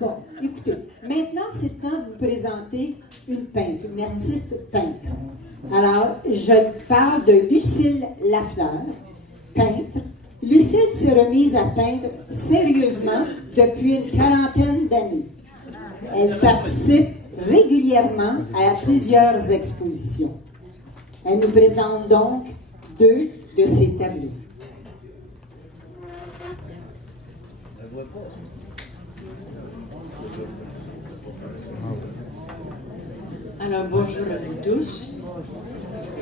Bon, écoutez, maintenant c'est le temps de vous présenter une peintre, une artiste peintre. Alors, je parle de Lucille Lafleur, peintre. Lucille s'est remise à peindre sérieusement depuis une quarantaine d'années. Elle participe régulièrement à plusieurs expositions. Elle nous présente donc 2 de ses tableaux. Alors, bonjour à vous tous.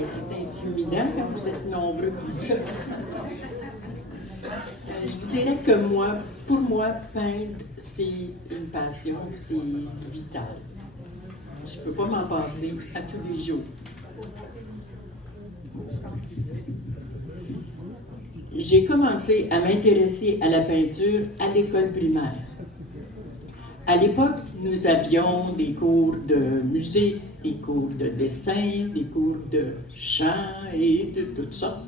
C'est intimidant quand vous êtes nombreux comme ça. Je vous dirais que pour moi, peindre, c'est une passion, c'est vital. Je ne peux pas m'en passer à tous les jours. J'ai commencé à m'intéresser à la peinture à l'école primaire. À l'époque, nous avions des cours de musique, des cours de dessin, des cours de chant et de toutes sortes.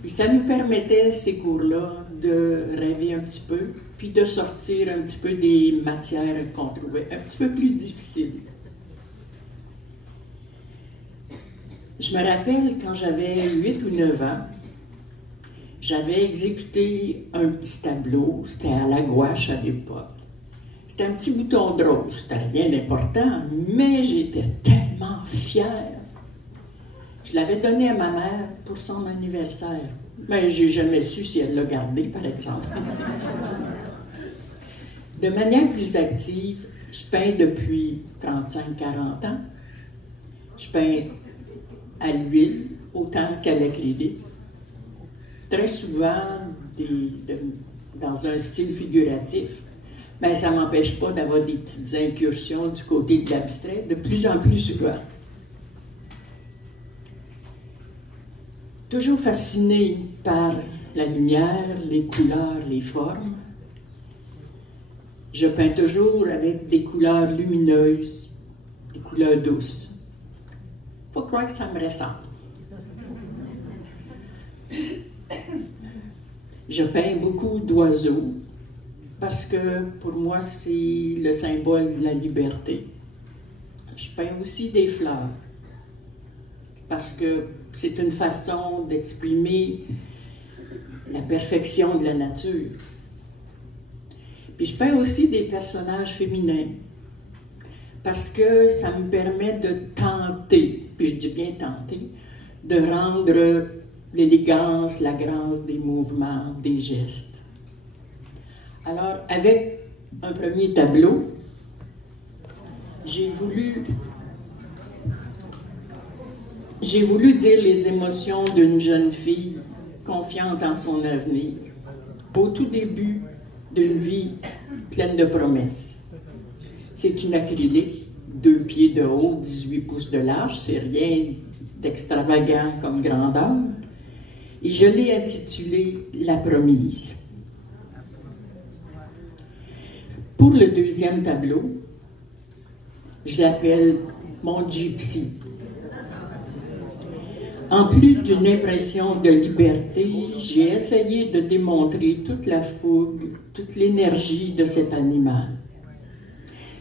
Puis ça nous permettait, ces cours-là, de rêver un petit peu, puis de sortir un petit peu des matières qu'on trouvait un petit peu plus difficiles. Je me rappelle quand j'avais 8 ou 9 ans, j'avais exécuté un petit tableau, c'était à la gouache à l'époque. C'était un petit bouton de rose, c'était rien d'important, mais j'étais tellement fière. Je l'avais donné à ma mère pour son anniversaire, mais j'ai jamais su si elle l'a gardé, par exemple. De manière plus active, je peins depuis 35-40 ans. Je peins à l'huile autant qu'à l'acrylique. Très souvent dans un style figuratif. Mais ça ne m'empêche pas d'avoir des petites incursions du côté de l'abstrait, de plus en plus souvent. Toujours fasciné par la lumière, les couleurs, les formes, je peins toujours avec des couleurs lumineuses, des couleurs douces. Il faut croire que ça me ressemble. Je peins beaucoup d'oiseaux, parce que pour moi, c'est le symbole de la liberté. Je peins aussi des fleurs, parce que c'est une façon d'exprimer la perfection de la nature. Puis je peins aussi des personnages féminins, parce que ça me permet de tenter, puis je dis bien tenter, de rendre l'élégance, la grâce des mouvements, des gestes. Alors, avec un premier tableau, j'ai voulu dire les émotions d'une jeune fille confiante en son avenir, au tout début d'une vie pleine de promesses. C'est une acrylique, 2 pieds de haut, 18 pouces de large, c'est rien d'extravagant comme grandeur, et je l'ai intitulée « La promise ». Pour le deuxième tableau, je l'appelle « Mon gypsy ». En plus d'une impression de liberté, j'ai essayé de démontrer toute la fougue, toute l'énergie de cet animal.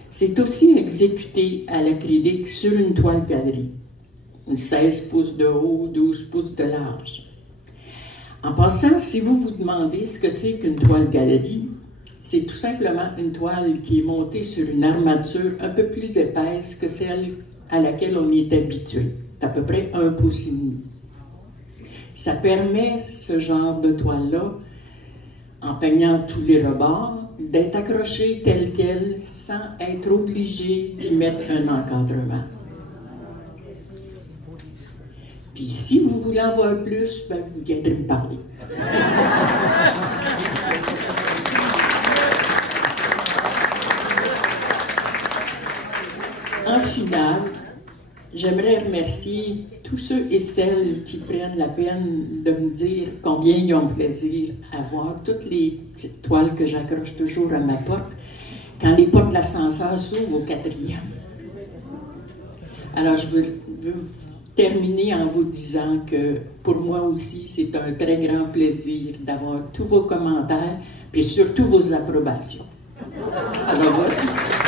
C'est aussi exécuté à l'acrylique sur une toile galerie, 16 pouces de haut, 12 pouces de large. En passant, si vous vous demandez ce que c'est qu'une toile galerie, c'est tout simplement une toile qui est montée sur une armature un peu plus épaisse que celle à laquelle on est habitué. C'est à peu près 1,5 pouce. Ça permet, ce genre de toile-là, en peignant tous les rebords, d'être accroché tel quel sans être obligé d'y mettre un encadrement. Puis si vous voulez en voir plus, ben vous viendrez me parler. En finale, j'aimerais remercier tous ceux et celles qui prennent la peine de me dire combien ils ont plaisir à voir toutes les petites toiles que j'accroche toujours à ma porte quand les portes de l'ascenseur s'ouvrent au 4e. Alors, je veux terminer en vous disant que pour moi aussi, c'est un très grand plaisir d'avoir tous vos commentaires, puis surtout vos approbations. Alors, voici.